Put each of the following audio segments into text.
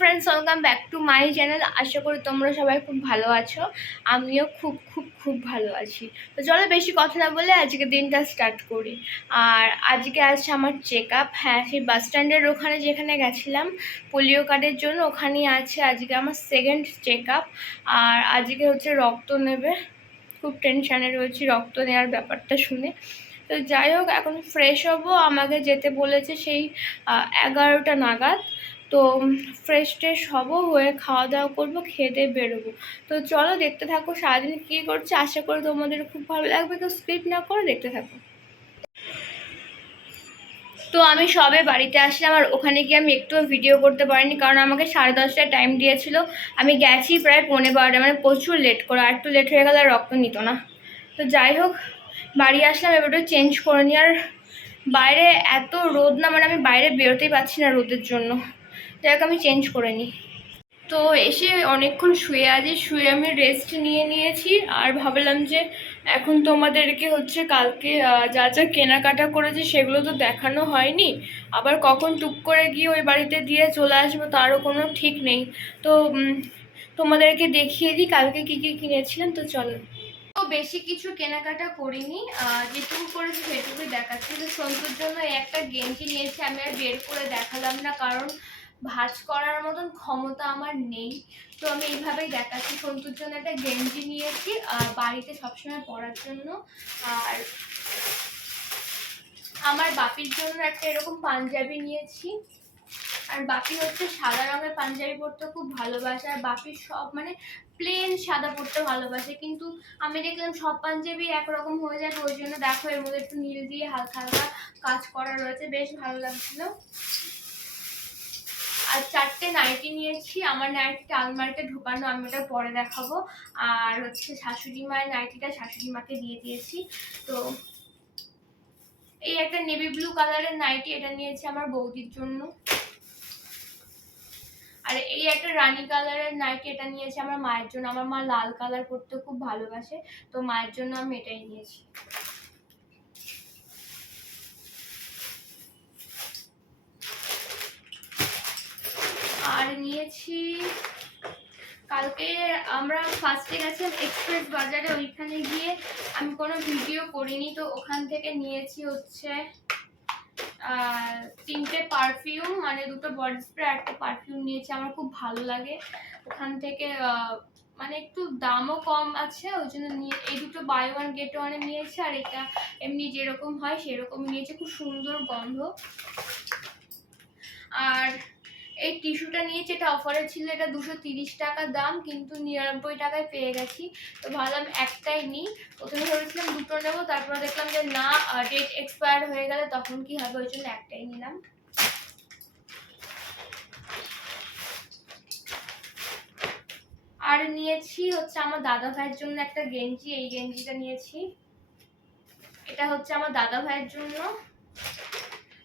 Friends, welcome back to my channel. আশা করি তোমরা সবাই খুব ভালো আছো। আমিও খুব খুব খুব ভালো আছি। তো চলো বেশি কথা না বলে আজকে দিনটা স্টার্ট করি। আর আজকে আছে আমার চেক আপ। হ্যাঁ, সেই বাস স্ট্যান্ডের ওখানে যেখানে গেছিলাম পোলিও কার্ডের জন্য, ওখানেই আছে আজকে আমার সেকেন্ড চেক আপ। আর আজকে হচ্ছে রক্ত নেবে। খুব টেনশানে রয়েছি রক্ত নেওয়ার ব্যাপারটা শুনে। তো যাই হোক, এখন ফ্রেশ হবো। আমাকে যেতে বলেছে সেই 11টা নাগাদ। তো ফ্রেশ ট্রেশ হবো, হয়ে খাওয়া দাওয়া করবো, খেয়ে দিয়ে বেরোবো। তো চলো দেখতে থাকো সারাদিন কী করছে। আশা করি তোমাদের খুব ভালো লাগবে, তো স্কিপ না করে দেখতে থাকো। তো আমি সবে বাড়িতে আসলাম, আর ওখানে গিয়ে আমি একটুও ভিডিও করতে পারিনি, কারণ আমাকে 10:30টায় টাইম দিয়েছিল। আমি গেছি প্রায় 11:45, মানে প্রচুর লেট করে। আর একটু লেট হয়ে গেলে আর রক্ত নিত না। তো যাই হোক, বাড়ি আসলাম, এবার একটু চেঞ্জ করে নিই। আর বাইরে এত রোদ না, মানে আমি বাইরে বেরোতেই পারছি না রোদের জন্য। যাই হোক, আমি চেঞ্জ করে নিই। তো এসে অনেকক্ষণ শুয়ে আমি রেস্ট নিয়েছি। আর ভাবলাম যে এখন তোমাদেরকে হচ্ছে কালকে যা যা কেনাকাটা করেছি সেগুলো তো দেখানো হয়নি। আবার কখন টুক করে গিয়ে ওই বাড়িতে দিয়ে চলে আসবো তারও কোনো ঠিক নেই। তো তোমাদেরকে দেখিয়ে দিই কালকে কী কী কিনেছিলাম। তো চলো। তো বেশি কিছু কেনাকাটা করিনি, যেটুকু করেছি সেটুকুই দেখাচ্ছি। তো সন্তুর জন্য একটা গেঞ্জি নিয়েছি। আমি আর বের করে দেখালাম না, কারণ ভাঁজ করার মতন ক্ষমতা আমার নেই। তো আমি এইভাবেই দেখাচ্ছি। সন্তুর জন্য একটা গেঞ্জি নিয়েছি বাড়িতে সবসময় পরার জন্য। আর আমার বাপির জন্য একটা এরকম পাঞ্জাবি নিয়েছি। আর বাপি হচ্ছে সাদা রঙের পাঞ্জাবি পরতে খুব ভালোবাসে। আর বাপির সব মানে প্লেন সাদা পরতে ভালোবাসে, কিন্তু আমি দেখলাম সব পাঞ্জাবি একরকম হয়ে যাবে, ওই জন্য দেখো এর মধ্যে একটু নীল দিয়ে হালকা হালকা কাজ করা রয়েছে, বেশ ভালো লাগছিল। আর 4টে নাইটি নিয়েছি। আমার নাইটিটা আলমারিতে ঢোকানো, আমি ওটা পরে দেখাবো। আর হচ্ছে শাশুড়ি মায়ের নাইটিটা শাশুড়ি মাকে দিয়ে দিয়েছি। তো এই একটা নেভি ব্লু কালারের নাইটি, এটা নিয়েছি আমার বৌদির জন্য। আর এই একটা রানী কালারের নাইটি, এটা নিয়েছি আমার মায়ের জন্য। আমার মা লাল কালার পরতে খুব ভালোবাসে, তো মায়ের জন্য আমি এটাই নিয়েছি। আর নিয়েছি, কালকে আমরা ফার্স্টে গেছিলাম এক্সপ্রেস বাজারে, ওইখানে গিয়ে আমি কোনো ভিডিও করিনি, তো ওখান থেকে নিয়েছি হচ্ছে 3টে পারফিউম, মানে 2টো বডি স্প্রে আর একটা পারফিউম নিয়েছি। আমার খুব ভালো লাগে ওখান থেকে, মানে একটু দামও কম আছে, ওই জন্য নিয়ে এই 2টো বাই ওয়ান গেট ওয়ানে নিয়েছি। আর এটা এমনি যেরকম হয় সেরকম নিয়েছি, খুব সুন্দর গন্ধ। আর এই টিস্যুটা নিয়েছি, এটা অফারে ছিল, এটা 230 টাকা দাম, কিন্তু 99 টাকায় পেয়ে গেছি। তো ভাবলাম একটাই নিই। প্রথমে ভেবেছিলাম 2টো নেবো, তারপরে দেখলাম যে না, ডেট এক্সপায়ার হয়ে গেলে তখন কি হবে, ওই জন্য একটাই নিলাম। আর নিয়েছি হচ্ছে আমার দাদা ভাইয়ের জন্য একটা গেঞ্জি, এই গেঞ্জিটা নিয়েছি। এটা হচ্ছে আমার দাদা ভাইয়ের জন্য।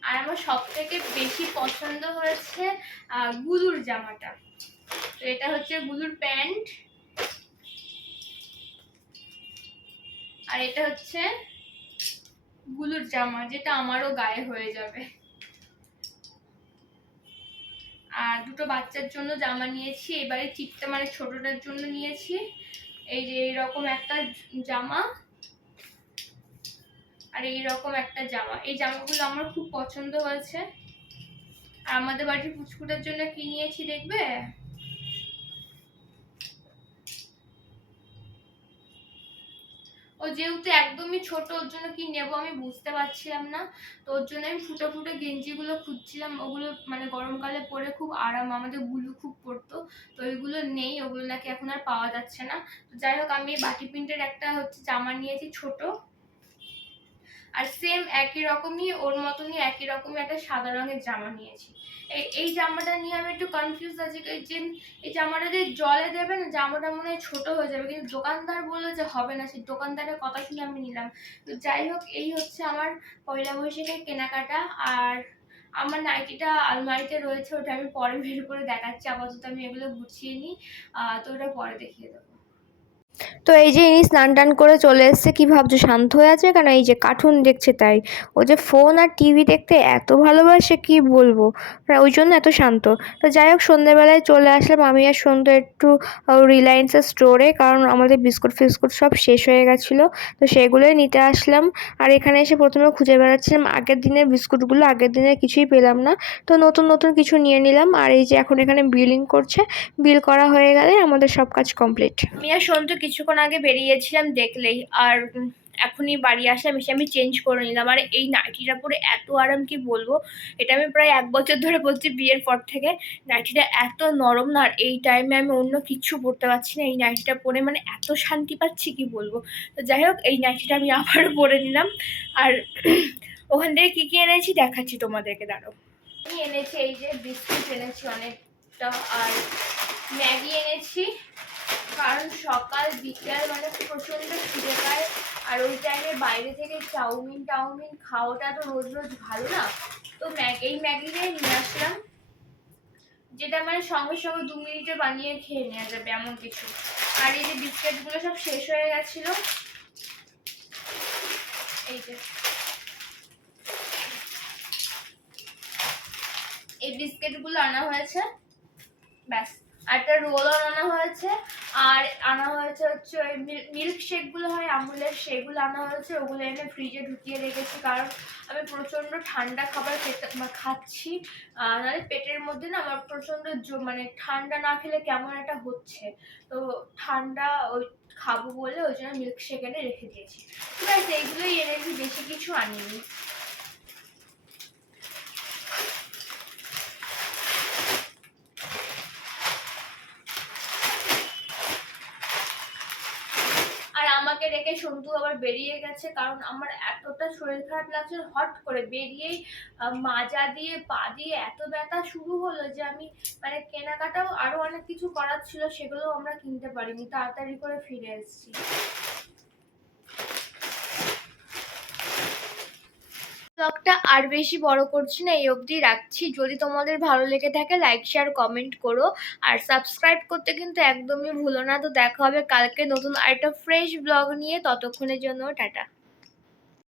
আর আমার সব থেকে বেশি পছন্দ হয়েছে গুলুর জামাটা। তো এটা হচ্ছে গুলুর প্যান্ট, আর এটা হচ্ছে গুলুর জামা, যেটা আমারও গায়ে হয়ে যাবে। আর 2টো বাচ্চার জন্য জামা নিয়েছি। এবারে চিপটা মানে ছোটটার জন্য নিয়েছি এই যে এইরকম একটা জামা, আর এইরকম একটা জামা। এই জামাগুলো আমার খুব পছন্দ হয়েছে। আর আমাদের বাড়ির পুচকুটার জন্য কি নিয়েছি দেখবে। ও যেহেতু একদমই ছোট, ওর জন্য কি নেব আমি বুঝতে পারছিলাম না। তো ওর জন্য আমি ফুটো ফুটো গেঞ্জিগুলো খুঁজছিলাম, ওগুলো মানে গরমকালে পরে খুব আরাম। আমাদের গুলু খুব পরতো, তো ওইগুলো নেই, ওগুলো নাকি এখন আর পাওয়া যাচ্ছে না। তো যাই হোক, আমি বাটি প্রিন্টের একটা হচ্ছে জামা নিয়েছি ছোট। আর সেম একই রকমই, ওর মতনই একই রকমই একটা সাদা রঙের জামা নিয়েছি। এই জামাটা নিয়ে আমি একটু কনফিউজ আছি, যে এই জামাটা যে জলে দেবে না, জামাটা মনে হয় ছোট হয়ে যাবে, কিন্তু দোকানদার বললো যে হবে না। সেই দোকানদারের কথা শুনে আমি নিলাম। তো যাই হোক, এই হচ্ছে আমার পয়লা বৈশাখের কেনাকাটা। আর আমার নাইটিটা আলমারিতে রয়েছে, ওটা আমি পরে বের করে দেখাচ্ছি। আপাতত আমি এগুলো গুছিয়ে নিই, তো ওটা পরে দেখিয়ে দেবো। তো এই যে ইনি স্নান টান করে চলে এসছে, কি ভাবছো শান্ত হয়ে আছে কেন? এই যে কার্টুন দেখছে তাই। ও যে ফোন আর টিভি দেখতে এত ভালোবাসে কি বলবো, ওই জন্য এত শান্ত। তো যাই হোক, সন্ধ্যেবেলায় চলে আসলাম আমি আর সন্ধ্যা একটু রিলায়েন্সের স্টোরে, কারণ আমাদের বিস্কুট ফিস্কুট সব শেষ হয়ে গেছিলো, তো সেগুলোই নিতে আসলাম। আর এখানে এসে প্রথমে খুঁজে বেড়াচ্ছিলাম আগের দিনের বিস্কুটগুলো, আগের দিনের কিছুই পেলাম না, তো নতুন নতুন কিছু নিয়ে নিলাম। আর এই যে এখন এখানে বিলিং করছে, বিল করা হয়ে গেলে আমাদের সব কাজ কমপ্লিট। আমি আর সন্তু কিছুক্ষণ আগে বেরিয়েছিলাম দেখলেই, আর এখনই বাড়ি আসলাম, এসে আমি চেঞ্জ করে নিলাম। আর এই নাইটিটা পরে এত আরাম কি বলবো, এটা আমি প্রায় 1 বছর ধরে বলছি বিয়ের পর থেকে। নাইটিটা এত নরম না, আর এই টাইমে আমি অন্য কিচ্ছু পরতে পারছি না, এই নাইটিটা পরে মানে এত শান্তি পাচ্ছি কি বলবো। তো যাই হোক, এই নাইটিটা আমি আবারও পরে নিলাম। আর ওখান থেকে কী কী এনেছি দেখাচ্ছি তোমাদেরকে, দাঁড়াও। আমি এনেছি এই যে বিস্কুট এনেছি অনেকটা, আর ম্যাগি এনেছি, কারণ সকাল বিকেল মানে প্রচণ্ড খিদে পায়, আর ওই টাইমে বাইরে থেকে চাউমিন খাওয়াটা তো রোজ রোজ ভালো না। তো এই ম্যাগিটাই নিয়ে আসলাম, যেটা মানে সঙ্গে সঙ্গে 2 মিনিটে বানিয়ে খেয়ে নেওয়া যাবে এমন কিছু। আর এই যে বিস্কিটগুলো সব শেষ হয়ে গেছিলো, এই যে এই বিস্কিটগুলো আনা হয়েছে, ব্যাস। আর একটা রোলও আনা হয়েছে, আর আনা হয়েছে হচ্ছে ওই মিল্ক শেকগুলো হয় আমুলের, সেগুলো আনা হয়েছে, ওগুলো এনে ফ্রিজে ঢুকিয়ে রেখেছি, কারণ আমি প্রচণ্ড ঠান্ডা খাবার খাচ্ছি, নাহলে পেটের মধ্যে না আমার প্রচণ্ড মানে ঠান্ডা না খেলে কেমন একটা হচ্ছে, তো ঠান্ডা ওই খাবো বলে ওই জন্য মিল্ক শেক এনে রেখে দিয়েছি। ঠিক আছে, এইগুলোই এনেছি, বেশি কিছু আনিনি। আর আমাকে রেখে সন্তু আবার বেরিয়ে গেছে, কারণ আমার এতটা শরীর খারাপ লাগছে, হট করে বেরিয়েই মাজা দিয়ে পা দিয়ে এত ব্যথা শুরু হলো যে আমি মানে কেনাকাটাও আরো অনেক কিছু করার ছিল, সেগুলো আমরা কিনতে পারিনি, তাড়াতাড়ি করে ফিরে এসেছি। ব্লগটা আর বেশি বড় করছি না, এই অবধি রাখছি। যদি তোমাদের ভালো লেগে থাকে লাইক শেয়ার কমেন্ট করো, আর সাবস্ক্রাইব করতে কিন্তু একদমই ভুলো না। তো দেখা হবে কালকে নতুন আরেকটা ফ্রেশ ব্লগ নিয়ে, ততক্ষণের জন্য টাটা।